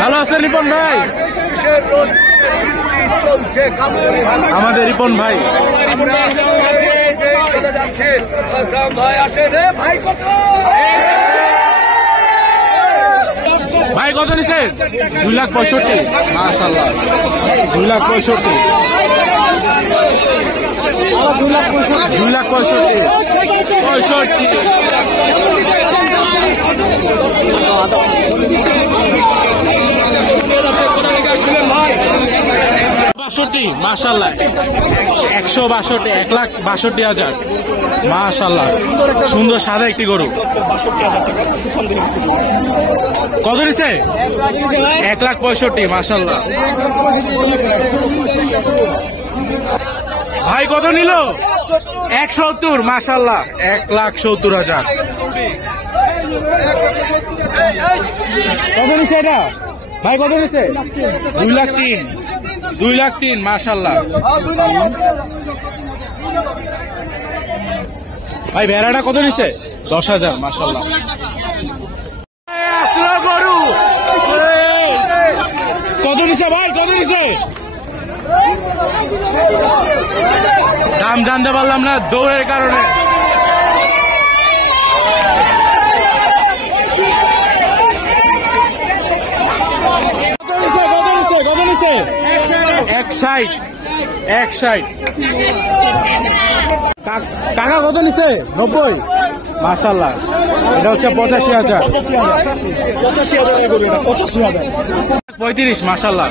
ভালো আছেন রিপন ভাই? আমাদের রিপন ভাই ভাই কত নিছে? 2,65,000। মাশাআল্লাহ 2,65,000। 2,65,000। মাশাআল্লাহ 162, 1,62,000। মাশাআল্লাহ সুন্দর সাদা একটি গরু। 62,000 টাকা কত নিছে? 1,65,000। মাশাআল্লাহ ভাই কত নিল? 170। মাশাআল্লাহ 1,70,000। কত নিছে এটা ভাই? কত নিছে? 2,03,000। 2,03,000। মাশাআল্লাহ ভাই ভেড়াটা কত নিছে? 10,000। মাশাআল্লাহ আসলো গরু। কত নিছে ভাই? কত নিছে? দাম জানতে পারলাম না দৌড়ের কারণে। কত নিছে? 160। টাকা কত নিছে? 90। মাশাআল্লাহ এটা হচ্ছে 85,000। 35। মাশাআল্লাহ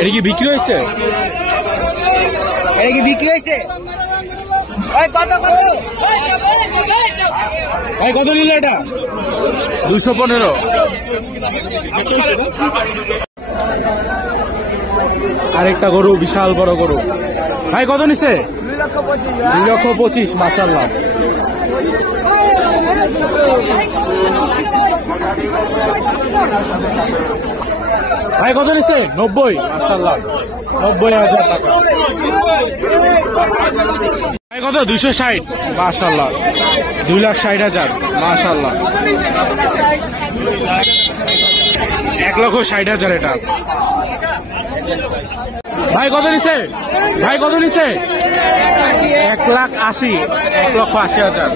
এটা কি বিক্রি হয়েছে? ভাই কত নিল এটা? 215। আরেকটা গরু, বিশাল বড় গরু। ভাই কত নিছে? 2,25,000। মাশাআল্লাহ ভাই কত নিছে? 90। মাশাআল্লাহ 90,000 টাকা। ভাই কত? 260। মাশাআল্লাহ 2,60,000। মাশাআল্লাহ 1,60,000 এটা। ভাই কত নিছে? ভাই কত নিছে? 1,80,000। 1,80,000।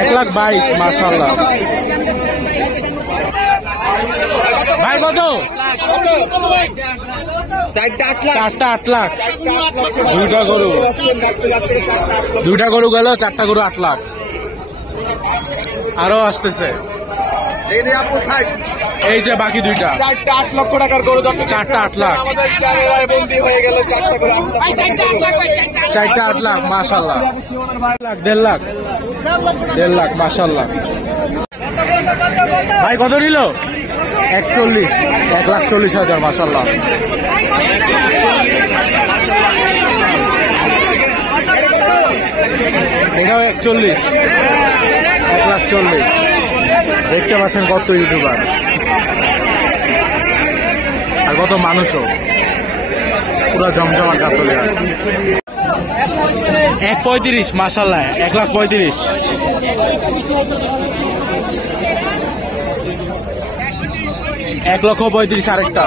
$1,22,000। মাশাআল্লাহ ভাই কত? 4টা 8 লাখ। দুইটা গরু গেল, 4টা গরু 8 লাখ। আরো আসতেছে এই যে বাকি দুইটা। 4টা 8 লক্ষ টাকার গরু। 4টা 8 লাখ। 4টা 8 লাখ। মাশাআল্লাহ 1.5 লাখ। মাশাআল্লাহ ভাই কত নিল? 41। 1,40,000। মাশাআল্লাহ এটাও 41। 1,40,000। দেখতে পাচ্ছেন কত ইউটিউবার আর কত মানুষও, পুরো জমজমাট গাতলে। 1,35,000। মাশাআল্লাহ 1,35,000। $1,35,000 আরেকটা।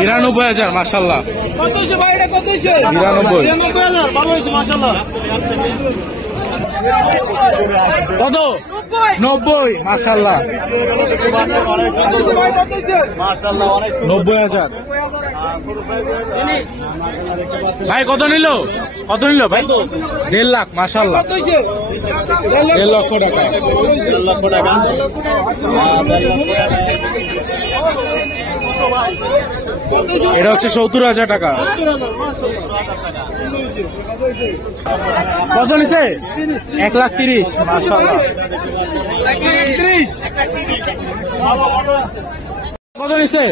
92,000। মাশাআল্লাহ 92,000। কত? 90। মাশাআল্লাহ 90,000। ভাই কত নিল? কত নিল ভাই? 1.5 লাখ। মাশাআল্লাহ 1.5 লক্ষ টাকা। এটা হচ্ছে 70,000 টাকা। কত নিছে? 1,30,000। মাশাআল্লাহ কত নিছে?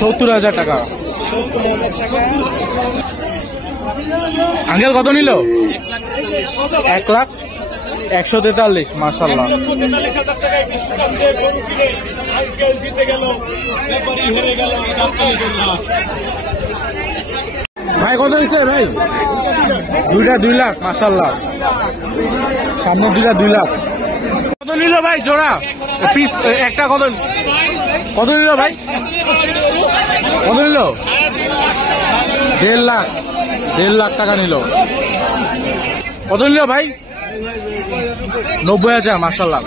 70,000 টাকা। আঙ্কেল কত নিল? 1,143,000 মাশাল্লাহ। ভাই কত হয়েছে ভাই? দুইটা 2 লাখ মাশাল্লাহ। সামনে দুইটা 2 লাখ। কত নিল ভাই জোড়া পিস? একটা কত কত নিল ভাই? কত নিল? 1.5 লাখ। 1.5 লাখ টাকা নিল। কত নিল ভাই? 90,000 মাশাল্লাহ।